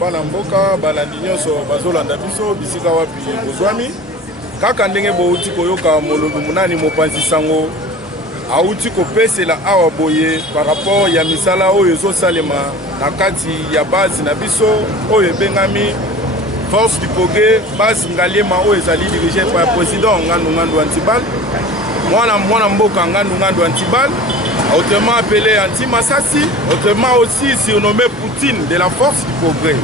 bana mboka balandi nyonso bazolanda biso bisika wapi bozwami kaka ndenge bouti koyoka molobi munani mopanzi sango auti kopesela awa boye par rapport ya misala oyo ezosalema na kati ya base na biso oyo ebengami force du progrès base ngalema oyo ezali dirigé par président Ngandu Antibal mwana mboka Ngandu Antibal, autrement appelé Anti-Massassi, autrement aussi surnommé Poutine de la force du progrès.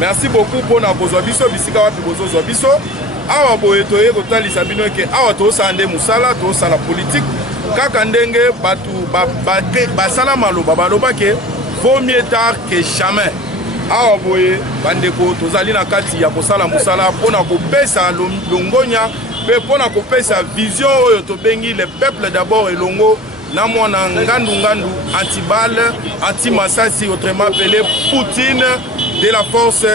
Merci beaucoup pour la biso bisika wapi bozo biso awa boye toye kotalisa bino ke awa to sande musala to sala politique kaka ndenge batu basala maloba baloba ke vaut mieux tard que jamais. Awa boye bandeko tozali na kati ya kosala musala pona kopesa longonya pe pona kopesa vision oyo to bengi le peuple d'abord elongo na mwana Ngandu Antibal Anti-Massassi, autrement appelé Poutine de la force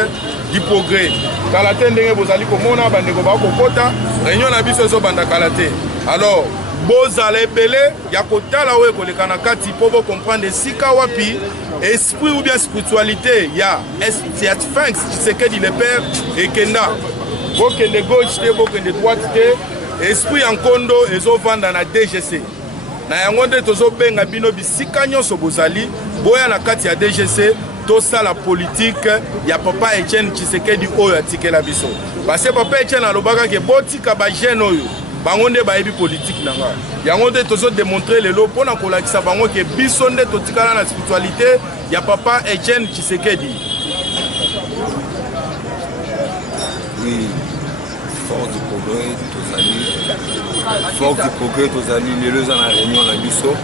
du progrès. Kalate ndenge bozali komona bandeko ba kokota réunion na biso zo banda kalate. Alors bozala ebele ya kotala oyo koleka na kati po bo comprendre sika wapi esprit ou bien spiritualité ya Sphinx Tshisekedi le père ekenda bokende gauche te bokende droite te esprit en kondo ezovanda na DGC na yango nde tozobenga bino bisika nyonso bozali boya na kati ya DGC tosala politique ya papa Etienne Tshisekedi oyo atikela biso parce papa Etienne alobaka ke botika ba jeune oyo bango nde bayebi politique nanga yango nde tozo démontrer lelo pona kolakisa bango ke biso nde totikala na spiritualité ya papa Etienne Tshisekedi. Oui, force du progrès tozali lelo za na réunion na biso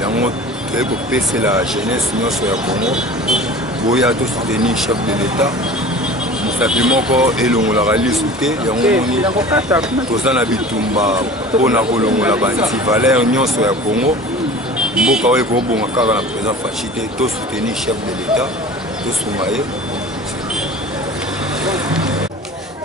yango toye kopesela jeunesse nyonso ya Congo boya to soutenir chef de l'État mosapi moko elongolaka lisu te yango moni toza na bitumba mpona kolongola bantivalere nyonso ya Congo mboka oyo ekobonga kaka na président Fachi te to soutenir chef de l'État tosunga ye.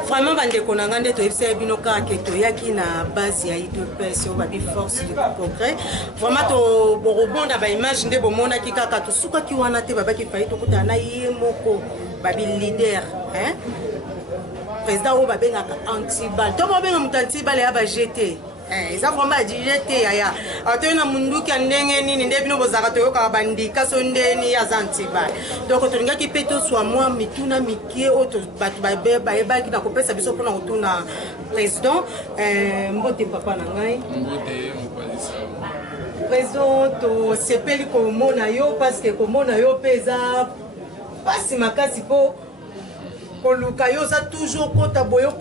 Vraiment bandeko na ngande to yebisa bino ka ke to yaki na base ya IDPS o babi force du progrès vraiment to borobonda ba image nde bomona ki kaka to suka ki wana te babaki fayi to kutana ye moko babi leader hein président o babenga Antibal to babenga mutu Antibal ya ba GT ça vraiment dit GT ya atena munduki ndenge nini nde bino bozaka to yoka bandika so ndeni ya Antibal donc to linga ki peto so moi mituna mikie oto batu ba ebaki na kopesa biso pona otuna président mbote papa na ngai mbote mopalisa président to sepeli ko mona yo parce que ko mona yo pesa pasi makasi po koluka yo za toujours kota boyo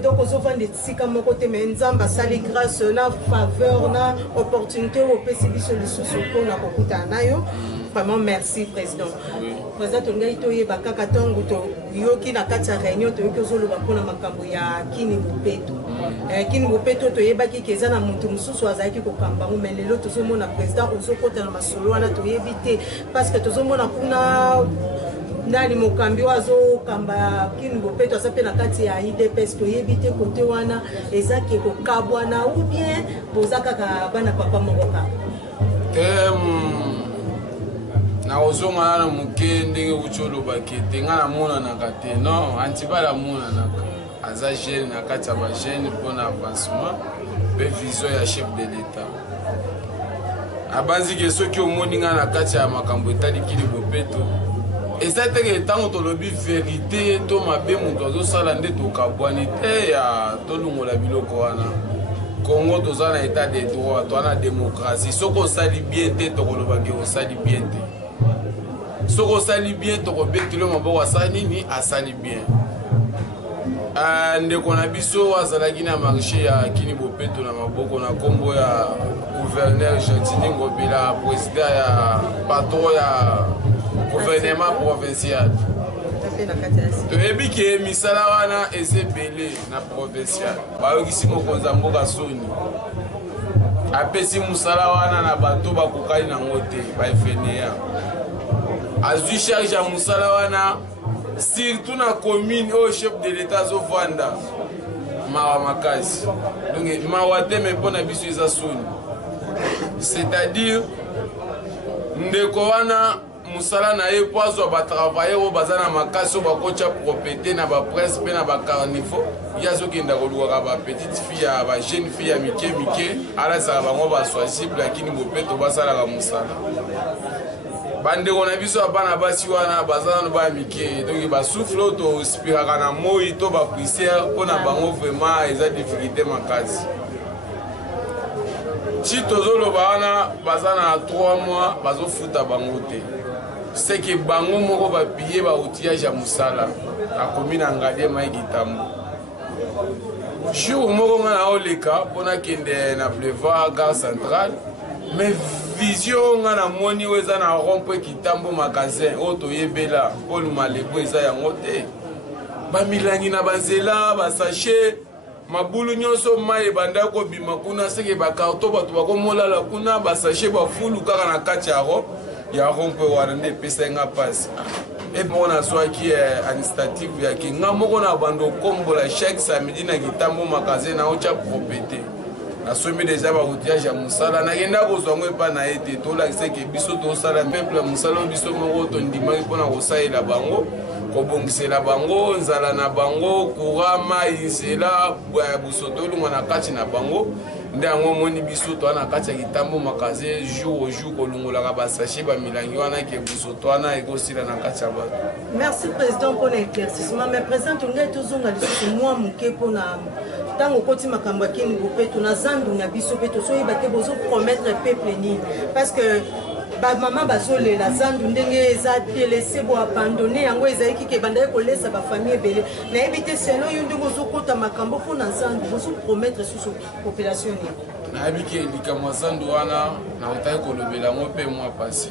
donc ozovanda esika moko te mais nzambe asali grâce na faveur na opportunité oyo opesi biso lisusu mpona kokutana na yo vraiment merci président. Président tongai toyeba kaka ntango toyoki na kati ya réunion toyoki ozoloba mpona makambo ya Kini Mopeto Kini Mopeto toyebaki ke eza na motu mosusu azalaki kokamba ngo mais lelo tozomona président ozokota na masolo wana toyebi te parce que tozomona kuna nani mokambi wazo kamba Kini Mopeto asape na kati ya IDPS toyebi te kote wana ezaki kokabwana ou bien bozaka ka bana papa mokoka na ozonga na muke ndenge ucholo bakete nga na mona na kate non Antibal mona na aza jeune na kati ya ba jeune pona avancement pe vision ya chef de l'État abanzi ke soki omoni nga na kati ya makambo etali Kini Mopeto eza teke ntango tolobi vérité to mabe moto azosala nde tokabwani te ya tolongola biloko wana Congo toza na état de droit to na démocratie soko osali bien te tokolobaki osali bien te soko osali bien tokobetilo maboko asali nini asali bien ndeko na biso azalaki na marché ya Kini Mopeto na maboko na kombo ya gouverneur Gentili Ngobila président ya patron ya gouvernement provincial toyebi ke misala wana ezebele na provincial bayokisi mokonzi ya mboka soni apesi mosala wana na bato bakokali nango te baefeneya azwi charge ya mosala wana surtout na commune oyo chef de l'État azovanda mawa makasi donc mawa te me mpona biso eza soni c'est-à-dire ndeko wana musala na ye po azwa batravailler oyo baza na makasi oyo bakotya propriété na bapresse mpe na bacarnivore ye azokenda kolukaka bapetite fille ya bajeune fille ya mike mike alasaka bango baswasible lakini bopeto basalaka musala bandeko na biso ya bana basi wana baza nano baya mike donc basouffle oyo tospiraka na moi to bapriere mpo na bango vraiment eza difficulté makasi ti tozoloba wana baza na 3 mois bazofuta bango te seke bango moko bapie baoutillage ya mosala akomi na ngade mai kitambo jour moko nga na oleka mpo nakende na boulevard gare centrale mais vision nga na moni oyo eza na rond-point kitambo magasin oyo toyebela paul malebo eza yango te bamilangi na banzela basache mabulu nyonso mai ebanda kobima kuna seke bakarto bato bakomolala kuna basache bafulu kaka na kati ya rond-point wana nde epesa nga mpasi epe moko nazwaki administrative yake nga moko na bando okombola chaque samedi na kitambo magasin na otya propriété nasombi deja baoutillage ya mosala nakenda kozwa ngo epa na ye te tolakiseke biso tosala peuple ya mosala oyo biso moko tondimaki mpona kosalela bango kobongisela bango nzala na bango courant mai nzela busoto olungwa na kati na bango nde yango omoni biso toa na kati ya kitambo magasin jour au jour kolongolaka basache bamilangi wana ke busoto wana ekosila na kati ya bato. Merci président pour l'éclaircissement mais président tongai tozonga lisusu mwa moke mpona ntango okoti makambo akini bopeto na zandu na biso mpe tozoyeba te bozopromettre peuple nini parce que bamama bazolela zandu ndenge eza te lese boabandone yango ezalaki ke bandaki kolesa bafamille ebele nayebi te selo oyo ndenge ozokota makambo mpona zandu bozopromettre susu population nini nayebi ke likambo ya zandu wana naotaki kolobela yango mpe mwa pasi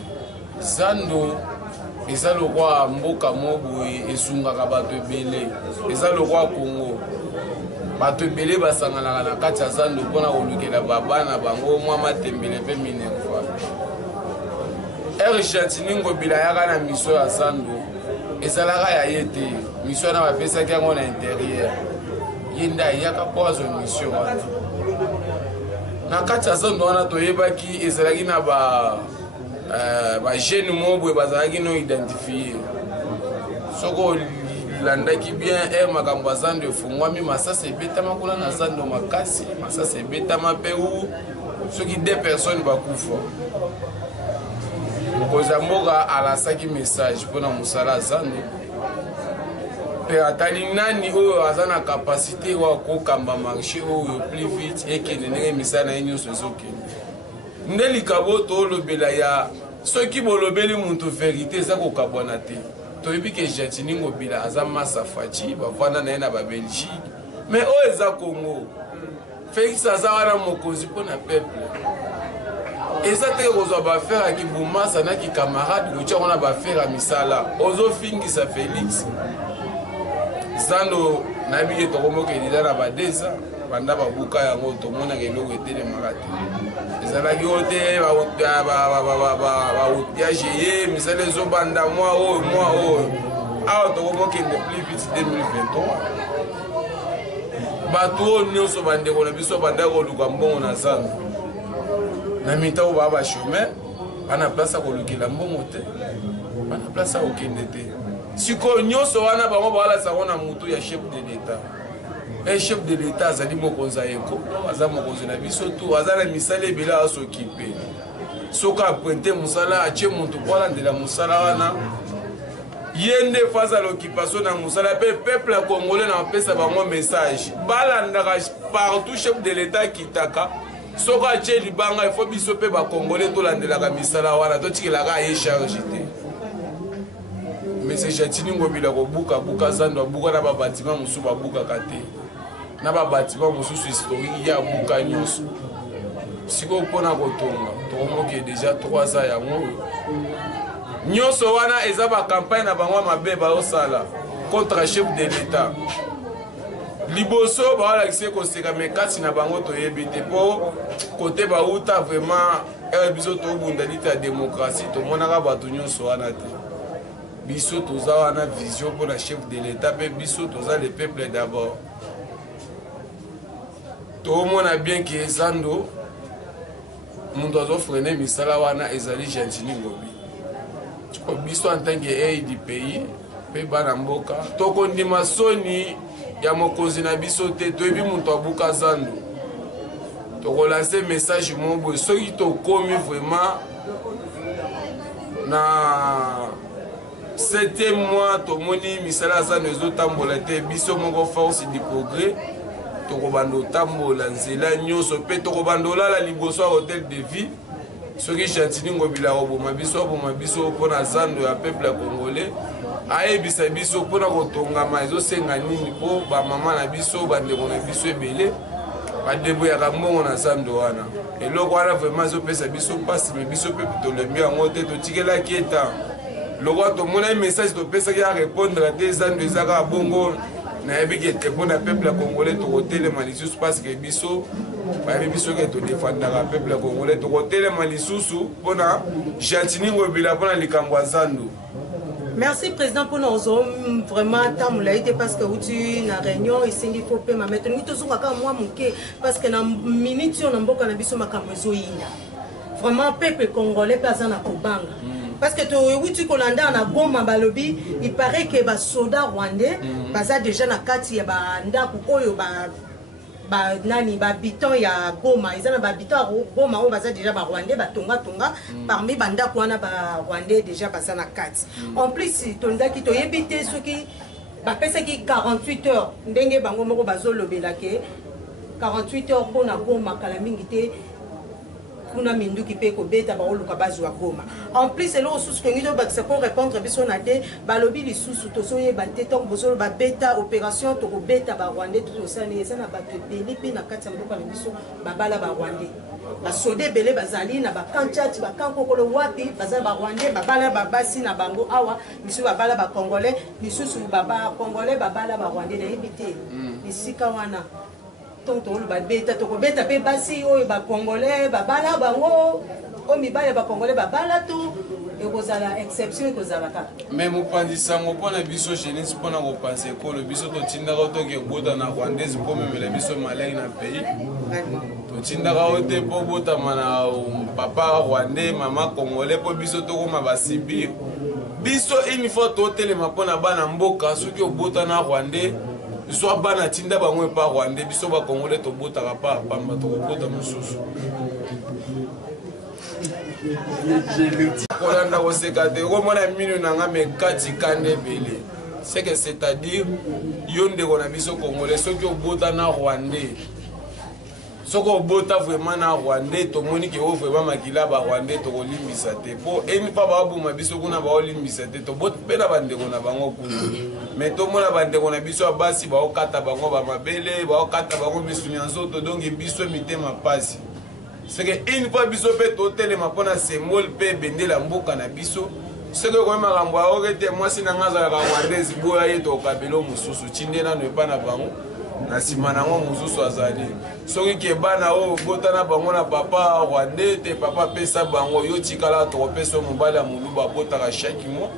zandu eza lokwa mboka mo boye esungaka bato ebele eza lokwa Congo bato ebele basanganaka na kati ya zandu mpona kolukela babana bango mwa matembele mpe minerva Argentine ngobila yaka na miso ya zandu ezalaka ya ye te miso wana bapesaki yango na intérieur ye nde ayaka mpo azwa mission wana na kati ya zandu wana toyebaki ezalaki na bajeune mo boye bazalaki no identifie soko landaki bien makambo ya zandu efungwami masasa ebetama kuna na zandu makasi masasa ebetama mpe u soki 2 personnes bakufa mokonzi ya mboka alasaki message mpona mosala zandu mpe atali nani oyo aza na kapasité oyo akokamba marché oyo plus vite ekende ndenge misala na ye nyonso ezokende nde likabo tolobela ya soki bolobeli mutu verité eza kokabwana te toyebi ke Argentine ngobila aza masa faci bavanda na ye na babelgique mais oyo eza Congo Félix aza wana mokonzi mpona peuple eza teke kozwa bafere ya kibumasa na kikamarade kotya wana bafere ya misala ozofingisa Félix zando nayebi ke tokomokelila na badeza banda babuka yango tomonaka eloko etelemaka te ezalaki oyo te baoutiage ye misala ezobanda mwa oyo awa tokomokende plus vite 2023 bato oyo nyonso bandeko na biso bandaki koluka mbongo na zandu na mita oyo baa bachômer bana place ya kolukela mbongo te bana place ya kokende te sikoyo nyonso wana bango baalasango na mutu ya chef de l'état chef de l'état azali mokonzi ya ekolo aza mokonzi na biso tu aza na misala ebele asokipe soki apointe mosala atie motu po alandela mosala wana ye nde face à l'occupation na mosala mpe peuple ya congolais na bapesa bango message balandaka partout chef de l'état kitaka soki atie libanga ifo biso mpe bacongolais tolandelaka misala wana totikelaka ye charge te mais Argentine ngobila kobuka zandu abuka na babatima mosusu babukaka te na babatima mosusu historique ya buka nyonso sikoyo mpona kotonga tokomoki deja 3 ans yango nyonso wana eza bakampagne na bango mabe baosala contre chef de l'état liboso baolakisi koseka me kati na bango toyebi te mpo kote bauta vraiment biso tobunda lite ya démocratie tomonaka bato nyonso wana te biso toza wana vision mpona chef de l'état mpe biso toza le peuple d'abord tomona bien ke ezando moto azofrene misala wana ezali Argentine ngobila biso en tant que aide du pays pe bana mboka tokondima soni ya mokonzi na biso te toyebi moto abuka zando tokolance message moboye soki tokomi vraiment na 7e mois tomoni misala ya zando ezotambola te biso moko force du progrès tokobanda otambola nzela nyonso mpe tokobanda olala liboso ya hotel de vie soki Gentini Ngobila oboma biso mpona zando ya peuple ya congolais ayebisa biso mpona kotongama ezosenga nini mpo bamama na biso bandeko na biso ebele badeboyaka mbongo na zando wana eloko wana vraiment ezopesa biso mpasi me biso mpe tolembi yango te totikelaki eta lokwa tomona message topesaki ya répondre te zando eza kaka bongo nayebi ete mpona peuple ya congolais tokotelema lisusu parce que biso bayebi biso ke todefandaka peuple ya congolais tokotelema lisusu mpona Gentini Ngobila mpona likambo ya zando. Merci président pour nous vraiment tamulaïté parce que tu na réunion ici il faut payer ma mettre ni tout ça quand moi muke parce que na minute on mboka na biso makambo ezoyina vraiment peuple congolais pas na kobanga parce que tu kolanda na Goma balobi il paraît que ba soda rwandais baza déjà na kati ya ba ndaku oyo ba nani ba biton ya Goma ils ont ba biton Goma on baza déjà ba rwandais ba tonga parmi banda kwana ba rwandais déjà baza na kati en plus tondaki to yebite soki ba pesa ki 48 heures ndenge bango moko bazolobela ke 48 heures pona Goma kala mingi te kuna minduki pe ko beta ba oluka bazwa Goma en plus elo sous que ngido ba pour répondre biso na te balobi li sous to soye ba te tok bozolo ba beta opération to ko beta ba rwandais to sani esa na ba te beli pe na kati mboka na biso ba bala ba rwandais ba sode bele bazali na ba kanchati ba kankokolo wapi bazali ba rwandais ba bala ba basi na bango awa biso ba bala ba congolais lisusu ba congolais ba bala ba rwandais na yebite bisika wana tonto ba beta to ko beta pe basi oyo ba congolais ba bala bango o mibale ba congolais ba bala tu ekozala exception ekozala ka mais mopanzisa ngo mpona biso jeunesse mpona kopanza ekolo biso totindaka toke bota na rwandaise mpo memela biso malai na pays totindaka o te mpo botama na papa rwandais mama congolais mpo biso tokoma basibir biso une fois totelema mpona bana mboka soki obota na rwandais soit bana tinda bango pa rwandais biso ba congolais tobotaka pa pamba tokobota mosusu kolanda koseka te komona mino nanga mekati kande bele c'est que c'est-à-dire yo ndeko na biso congolais soki obota na rwandais soki obota vraiment na rwandais tomoni ke o vraiment makila ba rwandais tokolimbisa te po eni pa babuma biso kuna baolimbisa te tobota mpe na bandeko na bango kuna mais tomona bandeko na biso ya basi baokata bango bamabele baokata bango misuni ya nzoto donc biso mitema pasi c'est que une fois biso mpe totelema mpona symbole mpe bendela mboka na biso soki okomi makambo aoke te mwasi nanga azalaka rwandaise boya ye tokabelo mosusu tinde nano epa na bango na nsima nango mosusu azali soki ke bana oyo botana bango na papa rwandais te papa apesa bango yo tikala tokopesa yo mobali ya moluba abotaka chaque mois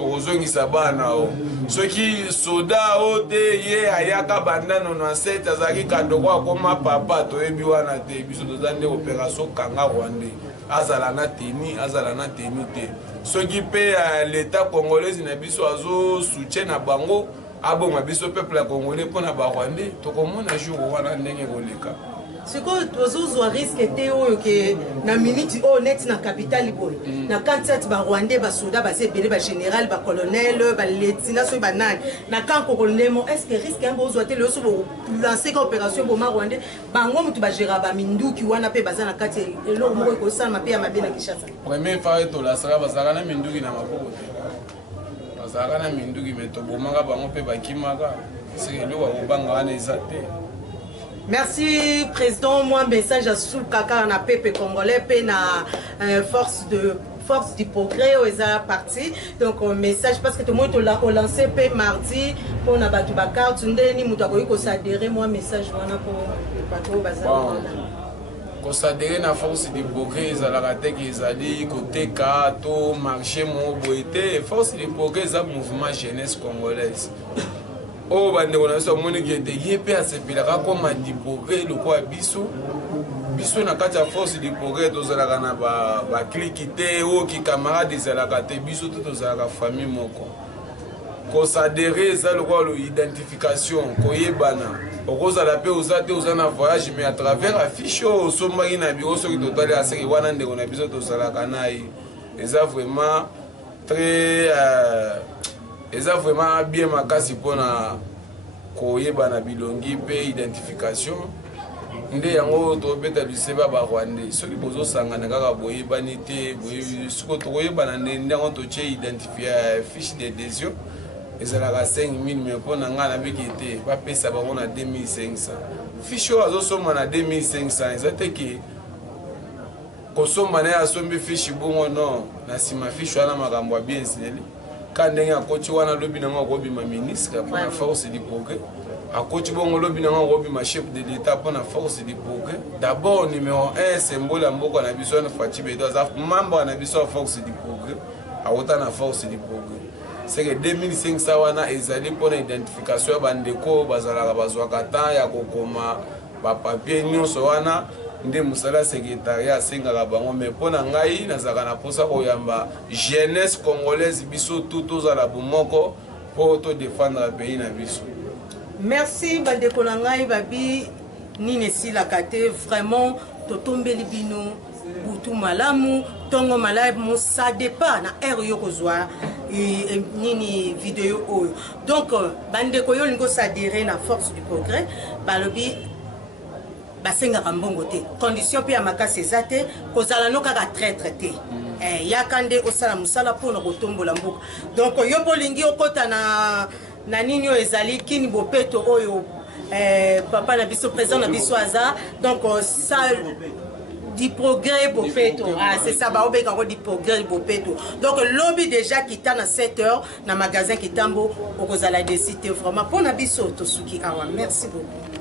okozongisa bana o soki soda o te ye ayaka bandano na 7 azalaki kandoko akoma papa toyebi wana te biso toza nde opération kanga rwandais azala na teni te soki mpe l'état congolaise na biso azosoutien na bango abonga biso peuple ya congolais mpona barwandais tokomona jour wana ndenge koleka sikoyo tozozwa risque te oyo ke na minute oyo neti na capitale boye na kantiati barwandais basoda baza ebele bagénéral bacolonel baletina soki banani na kankokolemo est ce que risque yango ozwa te leyo so bolanse ka opération boma rwandais bango motu bagéra baminduki wana mpe baza na kati eloko moko ekosalama mpe ya mabe na kinshasa premier fois tolasaka bazalaka na minduki na maboko te bazalaka na minduki me tobomaka bango mpe bakimaka seke eloko akobanga wana eza te. Merci président, moi message à sous kaka na peuple congolais pe na force du progrès aux parti donc message parce que tout le monde l'a lancé pe mardi pour na batu bakar tundeni mutu akoyi ko s'adhérer moi message wana pour bato bazala ko s'adhérer na force du progrès ezalaka te ke ezali koteka to marché mo boité force du progrès za mouvement jeunesse congolaise. Oh, bandeko na biso moni ki ete ye pe asepelaka koma dipore lokwa biso biso na kati ya force du progrès tozalaka na bakliki te oyo kicamarade ezalaka te biso to tozalaka famille moko kosadere eza lokola identification koyebana okozala mpe oza te oza na voyage mais à travers affiche oyo osombaki na biro soki totali aseki wana ndeko na biso tozalaka na ye eza vraiment très eza vraiment bien makasi mpona koyebana bilongi mpe identification nde yango tobeta liseba barwandais soki bozosangana kaka boyebani te siko tokoyebana nde yango totie identifie fiche d'adhésion ezalaka 5000 mais mpona ngai nabiki te bapesa bango na 2500 fiche oyo azosomba na 2500 eza te ke kosomba na ye asombi fiche bongo non na nsima fiche wana makambo ya bien eseli ka ndenge akoti wana lobi nango akobima ministre mpona force du progrès akoti bongo lobi nango akobima chef de l'état mpona force du progrès d'abord numéro 1 symbole ya mboka na biso wana Faci Beto aza membre na biso ya force du progrès awuta na force du progrès c'est que 2500 wana ezali mpona identification ya bandeko bazalaka bazwaka temps ya kokoma bapapier nyonso wana nde mosala secrétariat asengaka bango mais mpona ngai nazalaka na mposa koyamba jeunesse congolaise biso tu tozala bomoko mpo todefendre pays na biso. Merci bandeko na ngai babi nini esilaka te vraiment totombeli bino butu malamu tongo malamu ça dépend na aire yo kozwa nini vidéo oyo donc bandeko yo lingo s'adhérer na force du progrès balobi basengaka mbongo te condition mpe ya makasi eza te kozala no kaka traître te yaka nde osala mosala mpona kotombola mboka donc yo bolingi okota na nini oyo ezali Kini Bopeto oyo papa na biso président na biso aza donc ça du progrès Bopeto c'est ça baobeka ngo du progrès Bopeto donc lobby déjà kita na 7h na magasin Kitambo okozala décider vraiment mpona biso tosuki awa merci beaucoup.